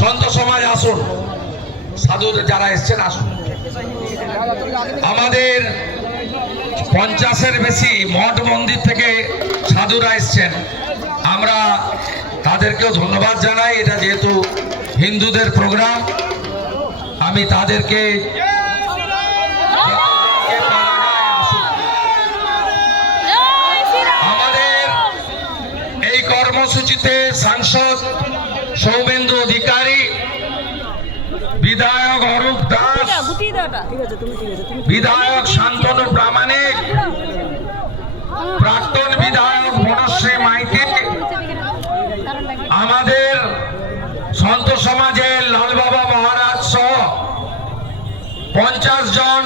সন্ত সমাজ আসুন, সাধু যারা এসছেন আসুন। আমাদের 50-এর বেশি মঠ মন্দির থেকে সাধুরা এসছেন, আমরা তাদেরকেও ধন্যবাদ জানাই। এটা যেহেতু হিন্দুদের প্রোগ্রাম, আমি তাদেরকে আমাদের এই কর্মসূচিতে সাংসদ সৌমেন্দু অধিকারী, বিধায়ক অরূপ দাস, বিধায়ক শান্তনু প্রামাণিক, প্রাক্তন বিধায়ক বনশ্রী মাইতি, আমাদের সন্ত সমাজের লালবাবা মহারাজ সহ 50 জন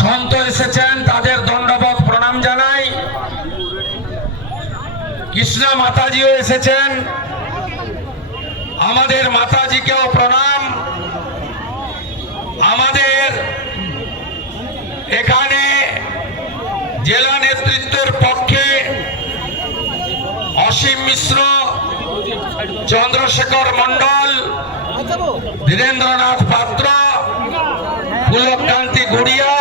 সন্ত এসেছেন, তাদের দণ্ডবত প্রণাম জানাই। কৃষ্ণা মাতাজিও এসেছেন, আমাদের মাতাজিকেও প্রণাম। আমাদের এখানে জেলা নেতৃত্বের পক্ষে অসীম মিশ্র, চন্দ্রশেখর মন্ডল, ধীরেন্দ্রনাথ পাত্র, পুলককান্তি গুড়িয়া,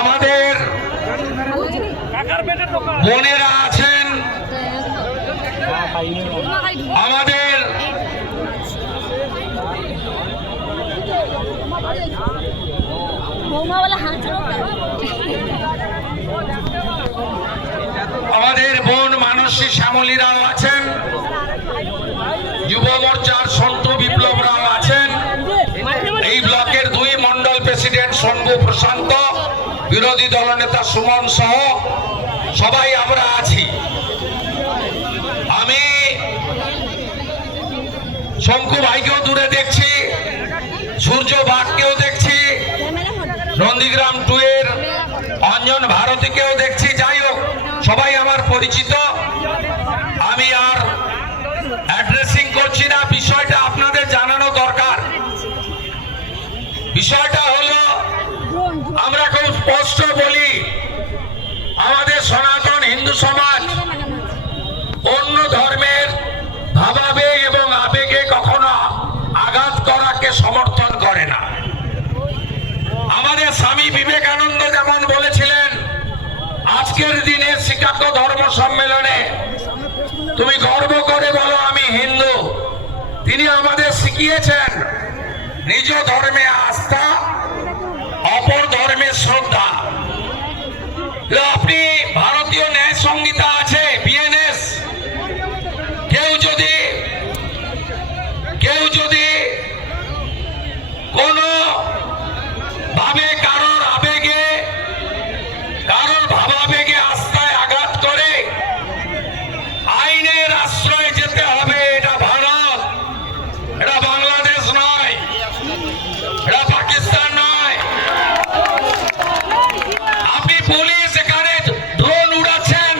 আমাদের বোনেরা আছেন, আমাদের বোন মানসী শ্যামলীরাও আছেন, যুব মোর্চার সন্তু বিপ্লবরাও আছেন, এই ব্লকের 2 মন্ডল প্রেসিডেন্ট শম্ভু প্রশান্ত, বিরোধী দলনেতা সুমন সহ সবাই আমরা আছি। আমি শঙ্কু ভাইকেও দূরে দেখছি, সূর্য বাগকেও দেখছি, নন্দীগ্রাম 2 এর অঞ্জন ভারতীকেও দেখছি। যাই হোক, সবাই আমার পরিচিত, আমি আর অ্যাড্রেসিং করছি না। বিষয়টা আপনাদের জানানো দরকার। বিষয়টা হলো, আমরা খুব স্পষ্ট বলি, আমাদের সনাতন হিন্দু সমাজ অন্য ধর্মের ভাবাবেগ এবং আবেগে কখনো আঘাত করাকে সমর্থন করে না। আমাদের স্বামী বিবেকানন্দ যেমন বলেছিলেন, আজকের দিনে শিকাগো ধর্ম সম্মেলনে তুমি গর্ব করে বলো আমি হিন্দু। তিনি আমাদের শিখিয়েছেন নিজ ধর্মে আস্থা, অপর ধর্মে শ্রদ্ধা। আপনি ভারতীয় ন্যায় সংহিতা আছে বিএনএস, কেউ যদি কোনো ভাবে কারোর আবেগে, কারোর ভাবাবেগে আস্থায় আঘাত করে, আইনের আশ্রয়ে যেতে হবে। এটা ভারত, এটা বাংলাদেশ নয়, এটা পাকিস্তান নয়। আপনি পুলিশ এখানে ড্রোন উড়াচ্ছেন,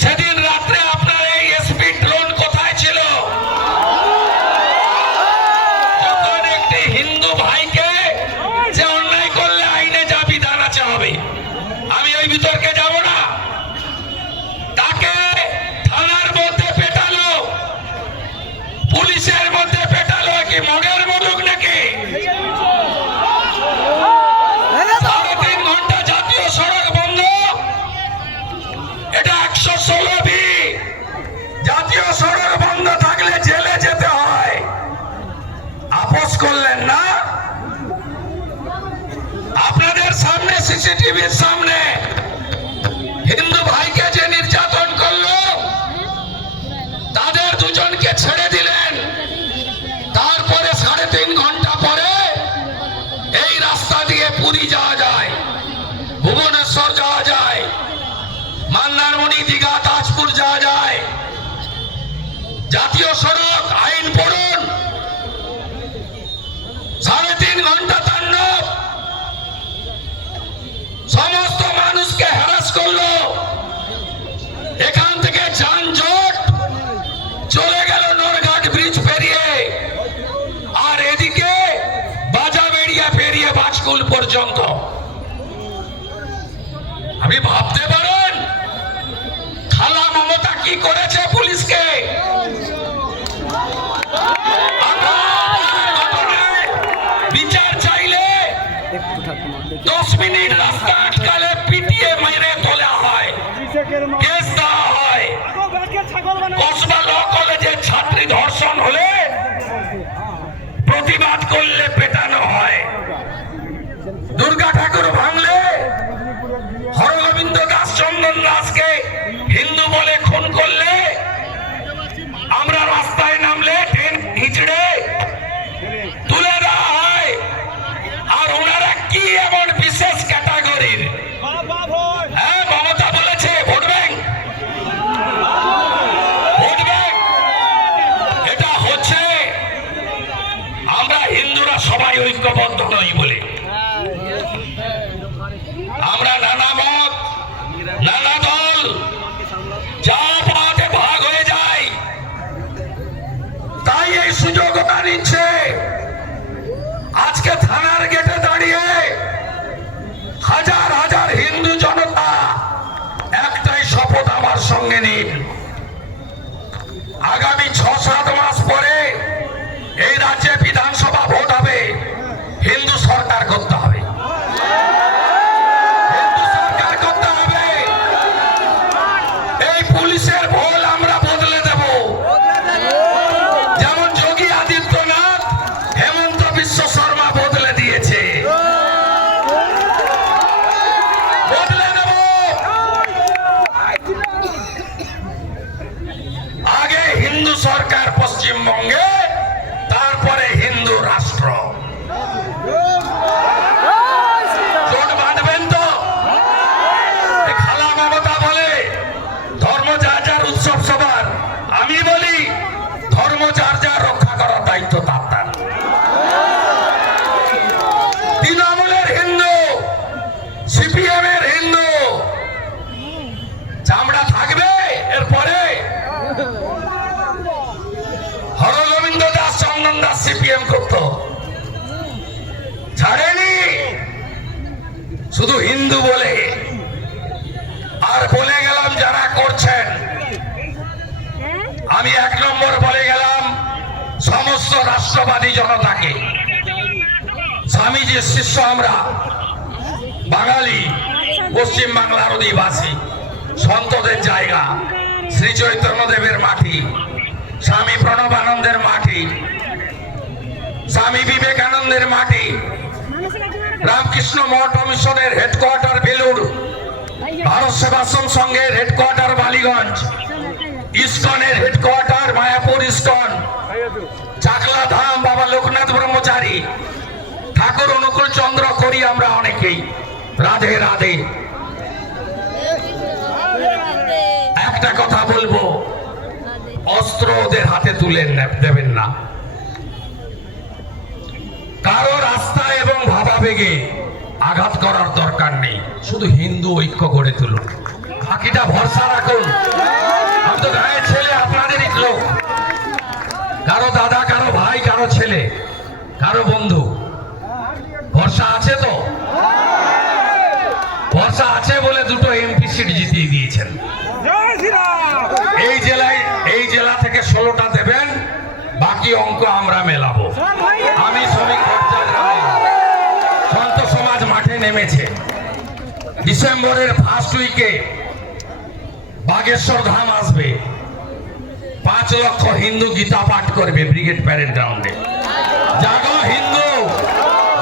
সেদিন রাত্রে আপনার এই এসপি ড্রোন কোথায় ছিল? যখন একটি হিন্দু ভাইকে যে অন্যায় করলে আইনে যা বিধান আছে হবে, আমি ওই বিতর্কে যাব না। তাকে থানার মধ্যে পেটালো, পুলিশের মধ্যে পেটালো, কি মগের মুলুক নাকি? 3.5 ঘন্টা জাতীয় সড়ক বন্ধ। এটা 116B। জাতীয় সড়ক বন্ধ থাকলে জেলে যেতে হয়। আপোষ করলেন না। আপনাদের সামনে, সিসিটিভির সামনে হিন্দু ভাইকে যে নির্যাতন করলো, তাদের 2 জনকে ছেড়ে দিলেন। তারপরে 3.5 ঘন্টা পরে এই রাস্তা দিয়ে পুরী যাওয়া যায়, ভুবনেশ্বর যাওয়া যায়, মন্দারমণি, দীঘা, তাজপুর যাওয়া যায়। জাতীয় সড়ক আইন পড়ুন। 3.5 ঘন্টা তাণ্ডব, সমস্ত মানুষকে হ্যারাস করলো। এখান থেকে যানজট চলে গেল নরঘাট ব্রিজ পেরিয়ে, আর এদিকে বাজাবেড়িয়া পেরিয়ে বাজকুল পর্যন্ত। আপনি ভাবতে পারেন খালা মমতা কি করেছে পুলিশকে? মিনিট রাস্তা আটকালে পিটিয়ে মেরে তোলা হয়, কেস দেওয়া হয়। কসবা ল কলেজের ছাত্রী ধর্ষণ হলে প্রতিবাদ করলে পেটানো হয়। দুর্গা ঠাকুর ভাঙলে হরগোবিন্দ দাস চন্দন দাসকে হিন্দু বলে খুন করলে আমরা রাস্তায় নামলে ট্রেন হিচড়ে তুলে দেওয়া হয়। আর ওনারা কি এমন বিশেষ ক্যাটাগরির? হ্যাঁ, মমতা বলেছে ভোট ব্যাংক, ভোট ব্যাংক। এটা হচ্ছে আমরা হিন্দুরা সবাই ঐক্যবদ্ধ নই বলে, আমরা নানা মত, নানা দল, যা পাতে ভাগ হয়ে যায়। তাই এই সুযোগ ওটা নিচ্ছে। আজকে থানার গেটে দাঁড়িয়ে হাজার হাজার হিন্দু জনতা একটাই শপথ আমার সঙ্গে নিন, আগামী 6-7 মাস পরে এই রাজ্যে বিধানসভা ভোট হবে, হিন্দু সরকার করতে হবে, হিন্দু সরকার করতে হবে। এই পুলিশের ভোল আমরা বদলে দেব, যেমন যোগী আদিত্যনাথ হেমন্ত বিশ্ব শর্মা বদলে দিয়েছে, বদলে দেব। আগে হিন্দু সরকার পশ্চিমবঙ্গে, তারপরে হিন্দু রাষ্ট্র। জোট বাঁধবেন তো? খালা মমতা বলে ধর্ম যার যার, উৎসব সবার। আমি বলি ধর্ম যার যার, রক্ষা করার দায়িত্ব তার তার। তৃণমূলের হিন্দু, সিপিএম এর হিন্দু, চামড়া থাকবে এরপরে। হরগোবিন্দ দাস চন্দন দাস সিপিএম করত, ছাড়েনি, শুধু হিন্দু বলে। আর বলে গেলাম যারা করছেন, আমি 1 নম্বর বলে গেলাম সমস্ত রাষ্ট্রবাদী জনতাকে। স্বামীজির শিষ্য আমরা, বাঙালি, পশ্চিম বাংলার অধিবাসী, সন্তদের জায়গা, শ্রী চৈতন্যদেবের মাটি, স্বামী প্রণবানন্দের মাটি, স্বামী বিবেকানন্দের মাটি, রামকৃষ্ণ মঠ মিশনের হেডকোয়ার্টার বেলুড়, ভারত সেবাশ্রম সংঘের হেডকোয়ার্টার বালিগঞ্জ, ইস্কনের হেডকোয়ার্টার মায়াপুর ইস্কন, চাকলা ধাম বাবা লোকনাথ ব্রহ্মচারী, ঠাকুর অনুকূল চন্দ্র করি আমরা অনেকেই। রাধে রাধে। একটা কথা বলবো, অস্ত্র ওদের হাতে তুলে দেবেন না। কারো রাস্তা এবং ভাবাবেগে আঘাত করার দরকার নেই, শুধু হিন্দু ঐক্য গড়ে তুলুন, বাকিটা ভরসা রাখুন। আমি তো গায়ের ছেলে, আপনাদেরই লোক, কারো দাদা, কারো ভাই, কারো ছেলে, কারো বন্ধু। ভরসা আছে তো? ভরসা আছে বলে 2টো এমপি সিট জিতিয়ে দিয়েছেন। এই জেলা থেকে 16টা দেবেন, বাকি অঙ্ক আমরা মেলাবো। আমি শ্রমিক খরচার সন্ত সমাজ মাঠে নেমেছে। ডিসেম্বরের ফার্স্ট উইকে বাগেশ্বর ধাম আসবে, 5 লক্ষ হিন্দু গীতা পাঠ করবে ব্রিগেড প্যারেড গ্রাউন্ডে। জাগো হিন্দু,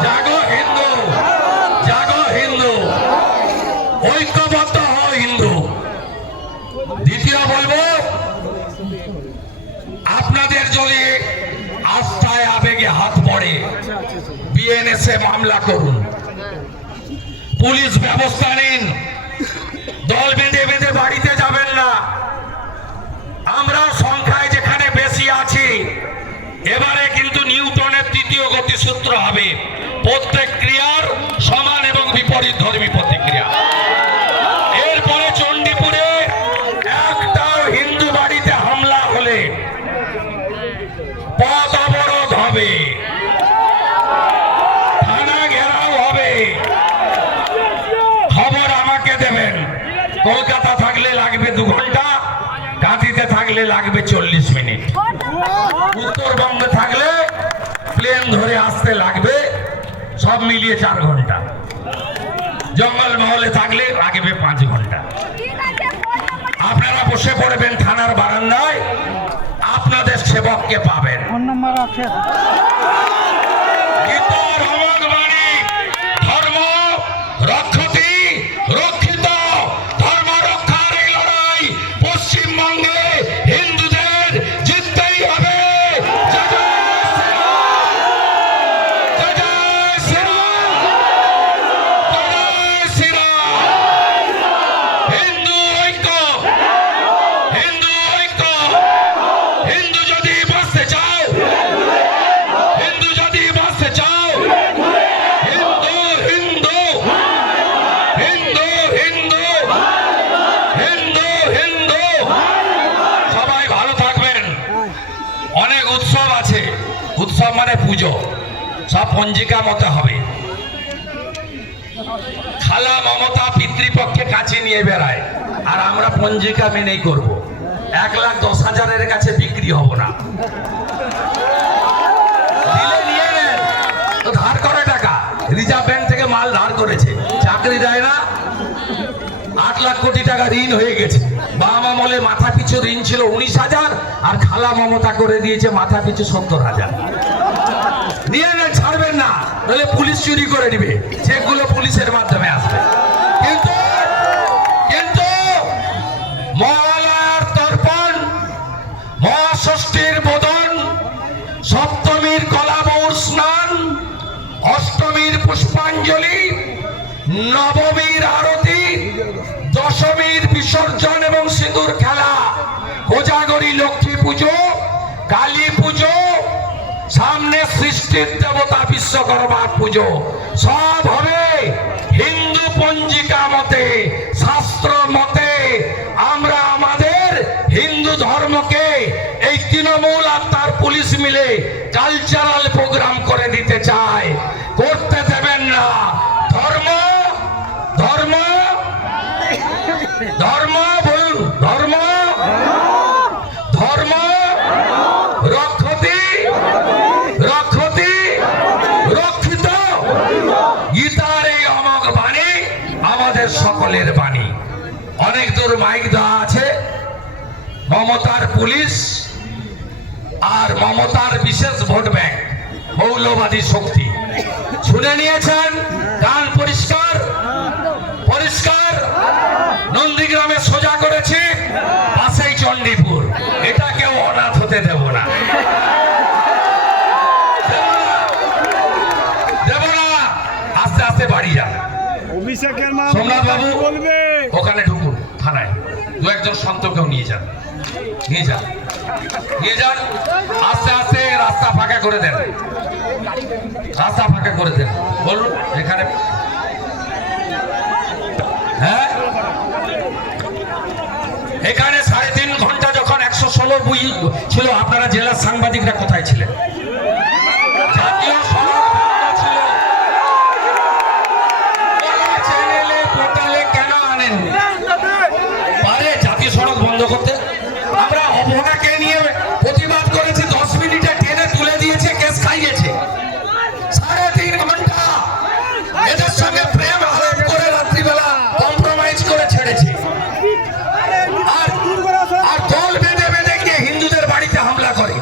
জাগো হিন্দু, জাগো হিন্দু, ঐক্যবদ্ধ হও হিন্দু। দ্বিতীয় বলবো, আপনাদের যদি আস্থায় আবেগে হাত পড়ে বিএনএসএ মামলা করুন, পুলিশ ব্যবস্থা নিন, দল বেঁধে বেঁধে বাড়িতে যাবেন না। আমরা সংখ্যায় যেখানে বেশি আছি, এবারে কিন্তু নিউটনের 3য় গতিসূত্র হবে, প্রত্যেক ক্রিয়ার সমান এবং বিপরীত ধর্মী প্রতিক্রিয়া। এরপরে চণ্ডীপুরে একটাও হিন্দু বাড়িতে হামলা হলে পথ অবরোধ হবে, থানা ঘেরাও হবে। খবর আমাকে দেবেন। কলকাতা থাকলে লাগবে 2 ঘন্টা, কাঁথিতে থাকলে লাগবে 40 মিনিট, উত্তরবঙ্গে থাকলে প্লেন ধরে আসতে লাগবে সব মিলিয়ে 4 ঘন্টা। জঙ্গল মহলে থাকলে লাগবে 5 ঘন্টা। আপনারা বসে পড়বেন থানার বারান্দায়, আপনাদের সেবককে পাবেন। ফোন নাম্বার আছে। গীতার অমোঘ বাণী, ধর্ম রক্ষতি রক্ষিত, ধর্ম রক্ষার এই লড়াই পশ্চিমবঙ্গে হিন্দুদের জিততেই হবে। জয় জয় শ্রীরাম, জয় শ্রীরাম। হিন্দু ঐক্য, হিন্দু ঐক্য। হিন্দু যদি বাঁচতে চাও, হিন্দু যদি বাঁচতে চাও, হিন্দু হিন্দু হিন্দু হিন্দু হিন্দু হিন্দু। সবাই ভালো থাকবেন। অনেক উৎসব আছে, উৎসব মানে পুজো, সব পঞ্জিকা মতে হবে। খালা মমতা পিতৃপক্ষে কাছে নিয়ে বেড়ায়, আর আমরা পঞ্জিকা মেনেই করব। 1,10,000-এর কাছে বিক্রি হব না। দিলে নিয়ে নেন, তো ধার করে টাকা, রিজার্ভ ব্যাংক থেকে মাল ধার করেছে, চাকরি দেয় না। 8 লাখ কোটি টাকা ঋণ হয়ে গেছে। বাম আমলে মাথা পিছু ঋণ ছিল 19,000, আর খালা মমতা করে দিয়েছে মাথা পিছু 70,000। নিয়ে নেন, ছাড়বেন না, তাহলে পুলিশ চুরি করে নিবে, চেকগুলো পুলিশের মাধ্যমে আসবে। কিন্তু কিন্তু মহালয়ার তর্পণ, মহাষষ্ঠীর বোধন, সপ্তমীর কলাবৌর স্নান, অষ্টমীর পুষ্পাঞ্জলি, নবমীর আরতি, দশমীর বিসর্জন এবং সিঁদুর খেলা, কোজাগরী লক্ষ্মী পুজো, কালী পুজো, সামনে সৃষ্টির দেবতা বিশ্বকর্মার পুজো, সব হবে হিন্দু পঞ্জিকা মতে, শাস্ত্র মতে। আমরা আমাদের হিন্দু ধর্মকে এই তৃণমূল আর তার পুলিশ মিলে কালচারাল প্রোগ্রাম করে দিতে চায়, করতে দেবেন না। ধর্ম ধর্ম ধর্ম বলুন, ধর্ম ধর্ম রক্ষতি রক্ষতি রক্ষিত। গীতার এই অমোঘ বাণী আমাদের সকলের বাণী। অনেক দূর মাইক দেওয়া আছে। মমতার পুলিশ আর মমতার বিশেষ ভোট ব্যাংক, মৌলবাদী শক্তি, শুনে নিয়েছেন? কান পরিষ্কার পরিষ্কার। নন্দীগ্রামে সোজা করেছি, পাশেই চণ্ডীপুর, এটা কেউ অনাথ হতে দেব না, দেব না। আস্তে আস্তে বাড়ি যান। অভিষেকের মা সোমনাথ বাবু বলবে, ওখানে ঢুকুন থানায়, 2-1 সন্তকেও নিয়ে যান, নিয়ে যান, নিয়ে যান। আস্তে আস্তে রাস্তা ফাঁকা করে দেন, রাস্তা ফাঁকা করে দেন। বলুন এখানে, হ্যাঁ, এখানে 3.5 ঘন্টা যখন 116 বই ছিল, আপনারা জেলার সাংবাদিকরা কোথায় ছিলেন? জাতীয় সড়ক বন্ধ ছিল, চ্যানেলে পোর্টালে কেন আনেননি? পারে জাতীয় সড়ক বন্ধ করতে? আমরা অবহেলাকে নিয়ে প্রতিবাদ করেছি, 10 মিনিটে টেনে তুলে দিয়েছে, কেস খাইয়েছে। 3.5 ঘন্টা এদের সঙ্গে প্রেম আলাপ করে রাত্রিবেলা কম্প্রোমাইজ করে ছেড়েছে। আর দল বেঁধে বেঁধে গিয়ে হিন্দুদের বাড়িতে হামলা করে।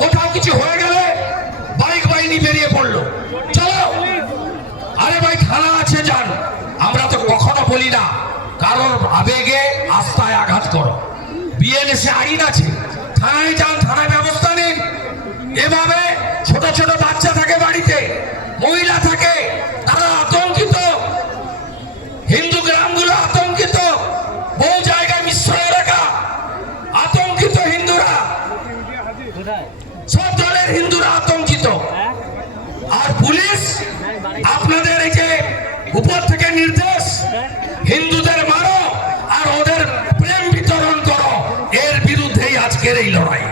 কোথাও কিছু হয়ে গেলে বাইক বাহিনী বেরিয়ে পড়লো, চলো। আরে ভাই, থানা আছে, যান। আমরা তো কখনো বলি না কারোর আবেগে আস্থায় আঘাত করো। বিএনএসে আইন আছে, থানায় যান, থানায় ব্যবস্থা নিন। এভাবে ছোট ছোট বাচ্চা থাকে বাড়িতে, মহিলা থাকে, তারা আতঙ্কিত। হিন্দু গ্রামগুলো আতঙ্কিত, বহু জায়গায় মিশ্র এলাকা, আতঙ্কিত হিন্দুরা, সব দলের হিন্দুরা আতঙ্কিত। আর পুলিশ আপনাদের এই যে উপর থেকে নির্দেশ, হিন্দুদের মারো আর ওদের প্রেম বিতরণ করো, এর বিরুদ্ধেই আজকের এই লড়াই।